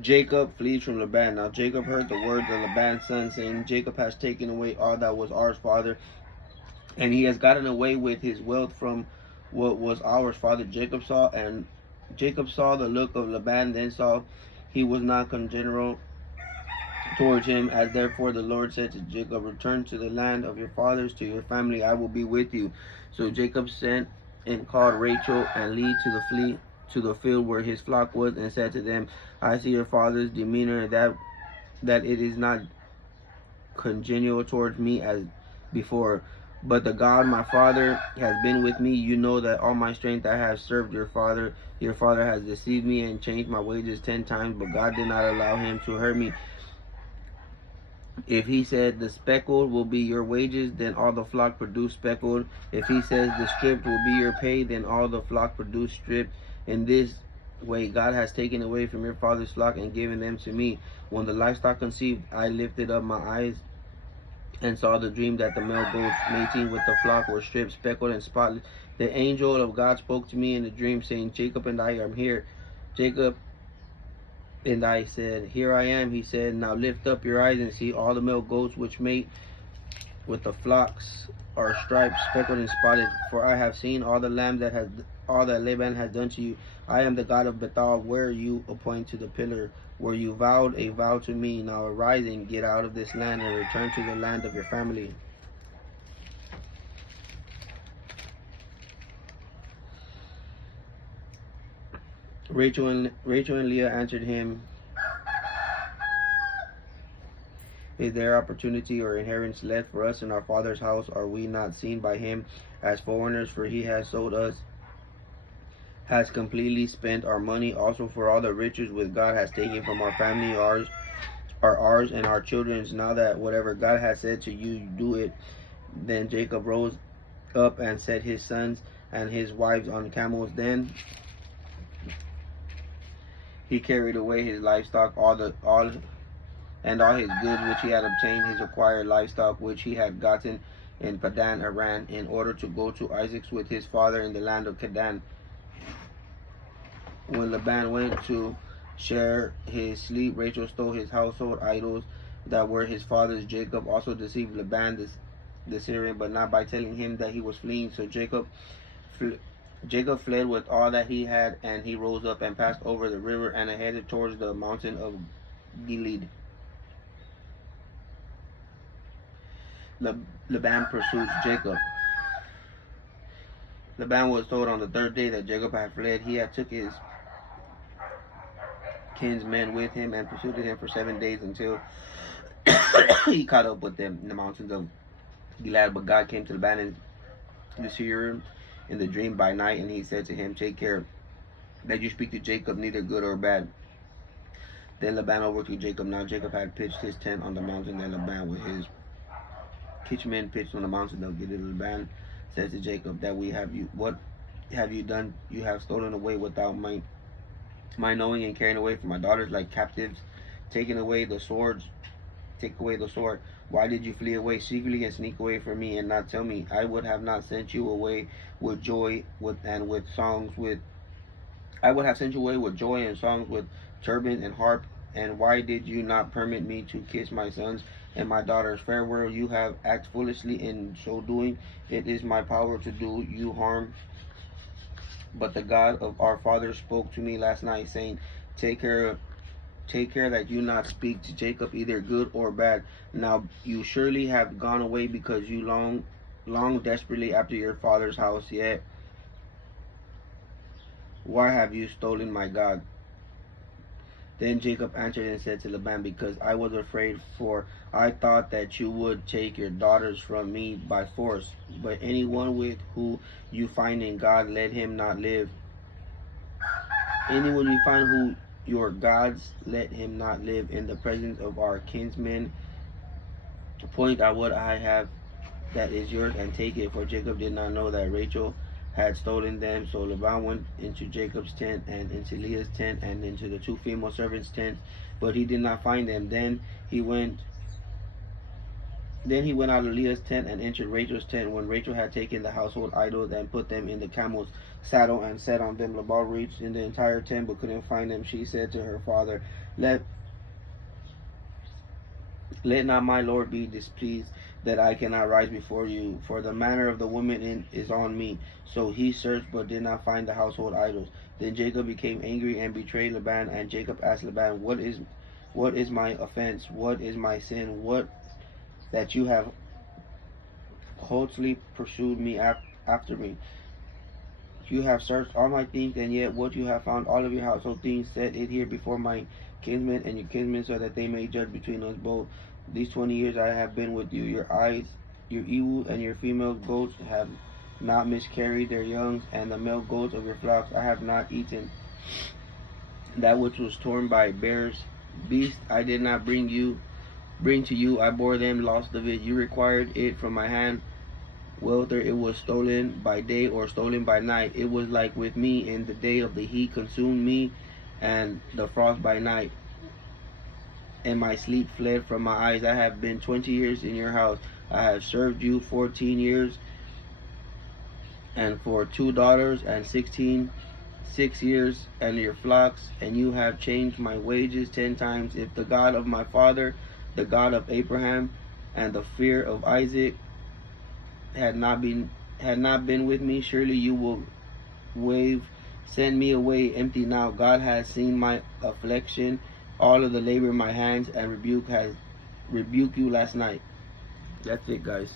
Jacob flees from Laban. Now Jacob heard the words of Laban's son, saying, Jacob has taken away all that was ours, father, and he has gotten away with his wealth from what was ours, father. Jacob saw the look of Laban, then saw he was not congenial towards him. As therefore the Lord said to Jacob, return to the land of your fathers, to your family, I will be with you. So Jacob sent and called Rachel and Leah to the field where his flock was, and said to them, I see your father's demeanor, that it is not congenial towards me as before. But the God my father has been with me. You know that all my strength I have served your father. Your father has deceived me and changed my wages 10 times, but God did not allow him to hurt me. If he said the speckled will be your wages, then all the flock produce speckled. If he says the stripped will be your pay, then all the flock produce stripped. In this way God has taken away from your father's flock and given them to me. When the livestock conceived, I lifted up my eyes and saw the dream that the male goats mating with the flock were stripped, speckled, and spotless. The angel of God spoke to me in the dream, saying, Jacob, and I am here. Jacob and I said, Here I am. He said, Now lift up your eyes and see all the male goats which mate with the flocks are striped, speckled, and spotted. For I have seen all that Laban has done to you. I am the God of Bethel, where you appoint to the pillar, where you vowed a vow to me. Now arise and get out of this land and return to the land of your family. Rachel and Leah answered him, Is there opportunity or inheritance left for us in our father's house? Are we not seen by him as foreigners? For he has sold us, has completely spent our money, also for all the riches which God has taken from our family, are ours and our children's. Now that whatever God has said to you, do it. Then Jacob rose up and set his sons and his wives on camels. Then he carried away his livestock, all his goods which he had obtained, his acquired livestock which he had gotten in Padan Aram, in order to go to Isaac with his father in the land of Canaan. When Laban went to share his sleep, Rachel stole his household idols that were his father's. Jacob also deceived Laban the Syrian, but not by telling him that he was fleeing. So Jacob fled with all that he had, and he rose up and passed over the river and headed towards the mountain of Gilead. Laban pursues Jacob. Laban was told on the third day that Jacob had fled. He had took his kinsmen with him and pursued him for 7 days until he caught up with them in the mountains of Gilead. But God came to Laban the Syrian in the dream by night, and he said to him, Take care that you speak to Jacob neither good or bad. Then Laban overtook Jacob. Now Jacob had pitched his tent on the mountain, and Laban with his kitchmen pitched on the mountain of Gilead. Laban said to Jacob, What have you done? You have stolen away without my knowing, and carrying away from my daughters like captives, taking away the swords. Take away the sword. Why did you flee away secretly and sneak away from me and not tell me? I would have not sent you away with joy and with songs with. I would have sent you away with joy and songs with turbans and harp. And why did you not permit me to kiss my sons and my daughters farewell? You have acted foolishly in so doing. It is my power to do you harm. But the God of our fathers spoke to me last night, saying, Take care that you not speak to Jacob either good or bad. Now you surely have gone away because you long desperately after your father's house. Yet why have you stolen my God? Then Jacob answered and said to Laban, Because I was afraid, for I thought that you would take your daughters from me by force. But anyone with who you find in God, let him not live. Anyone you find who your gods, let him not live. In the presence of our kinsmen, point out what I have that is yours and take it. For Jacob did not know that Rachel had stolen them. So Laban went into Jacob's tent and into Leah's tent and into the two female servants' tents, but he did not find them. Then he went out of Leah's tent and entered Rachel's tent. When Rachel had taken the household idols and put them in the camels, saddle and sat on them. Laban reached in the entire tent but couldn't find them. She said to her father, Let not my lord be displeased that I cannot rise before you, for the manner of the woman is on me. So he searched but did not find the household idols. Then Jacob became angry and betrayed Laban, and Jacob asked Laban, What is my offense? What is my sin? What that you have closely pursued me after me? You have searched all my things, and yet what you have found all of your household things, set it here before my kinsmen and your kinsmen, so that they may judge between us both. These 20 years I have been with you. Your ewe and your female goats have not miscarried their young, and the male goats of your flocks I have not eaten. That which was torn by bears, beasts I did not bring to you. I bore them, lost of it. You required it from my hand. Whether it was stolen by day or stolen by night, it was like with me in the day of the heat consumed me, and the frost by night, and my sleep fled from my eyes. I have been 20 years in your house. I have served you 14 years, and for 2 daughters, and 6 years, and your flocks, and you have changed my wages 10 times. If the God of my father, the God of Abraham, and the fear of Isaac had not been with me, surely you will send me away empty now. God has seen my affliction, all of the labor of my hands, and rebuked you last night. That's it, guys.